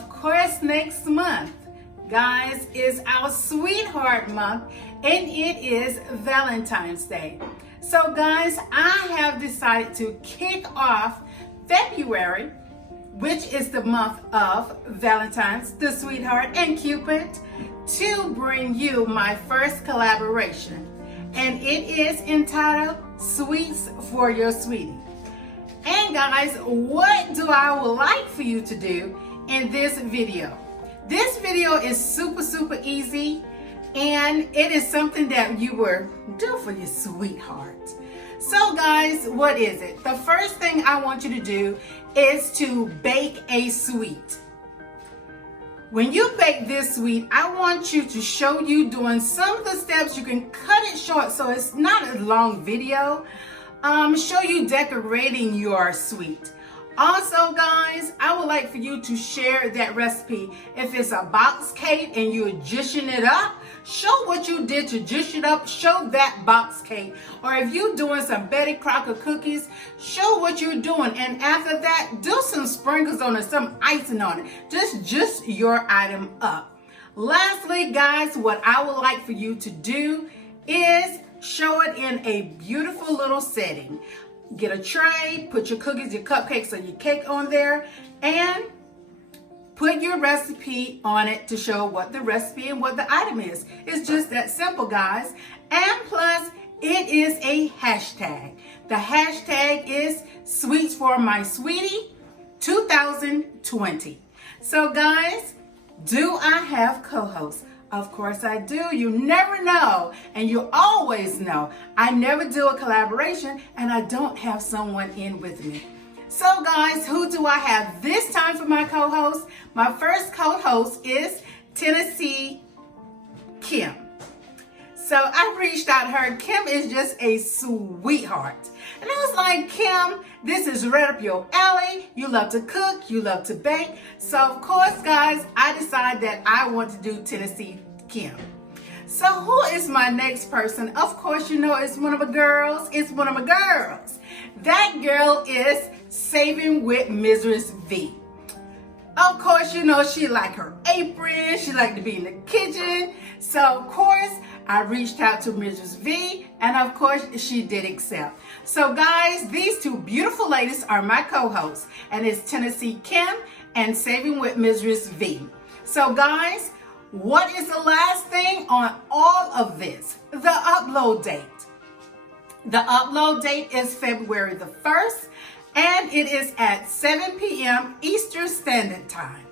of course, next month, guys, is our sweetheart month, and it is Valentine's Day. So guys, I have decided to kick off February, which is the month of Valentine's, the sweetheart, and Cupid, to bring you my first collaboration. And it is entitled Sweets for Your Sweetie. And guys, what do I would like for you to do in this video? This video is super easy, and it is something that you will do for your sweetheart. So guys, what is it? The first thing I want you to do is to bake a sweet. When you bake this sweet, I want you to show you doing some of the steps. You can cut it short so it's not a long video. Show you decorating your sweet. Also guys, I would like for you to share that recipe. If it's a box cake and you're juicing it up, show what you did to juice it up. Show that box cake. Or if you're doing some Betty Crocker cookies, show what you're doing. And after that, do some sprinkles on it, some icing on it. Just juice your item up. Lastly guys, what I would like for you to do is show it in a beautiful little setting. Get a tray, put your cookies, your cupcakes, or your cake on there, and put your recipe on it to show what the recipe and what the item is. It's just that simple, guys. And plus, it is a hashtag. The hashtag is Sweets for My Sweetie 2020. So guys, do I have co-hosts? Of course I do. You never know, and you always know. I never do a collaboration and I don't have someone in with me. So guys, who do I have this time for my co-host? My first co-host is Tennessee Kim. So I reached out to her. Kim is just a sweetheart. And I was like, Kim, this is right up your alley. You love to cook, you love to bake. So of course, guys, I decided that I want to do Tennessee Kim. So who is my next person? Of course, you know it's one of my girls. It's one of my girls. That girl is Saving with Mrs. V. Of course, you know she like her apron. She like to be in the kitchen. So of course, I reached out to Mrs. V, and of course, she did accept. So guys, these two beautiful ladies are my co-hosts, and it's Tennessee Kim and Saving with Mrs. V. So guys, what is the last thing on all of this? The upload date. The upload date is February the 1st, and it is at 7 p.m. Eastern Standard Time.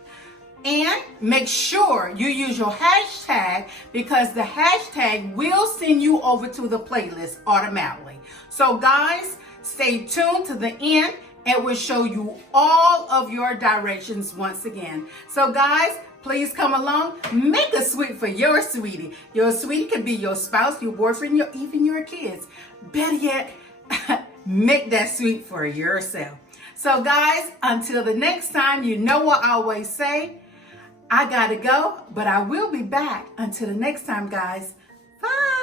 And make sure you use your hashtag, because the hashtag will send you over to the playlist automatically. So guys, stay tuned to the end. It will show you all of your directions once again. So guys, please come along. Make a sweet for your sweetie. Your sweetie could be your spouse, your boyfriend, even your kids. Better yet, make that sweet for yourself. So guys, until the next time, you know what I always say. I gotta go, but I will be back. Until the next time, guys. Bye.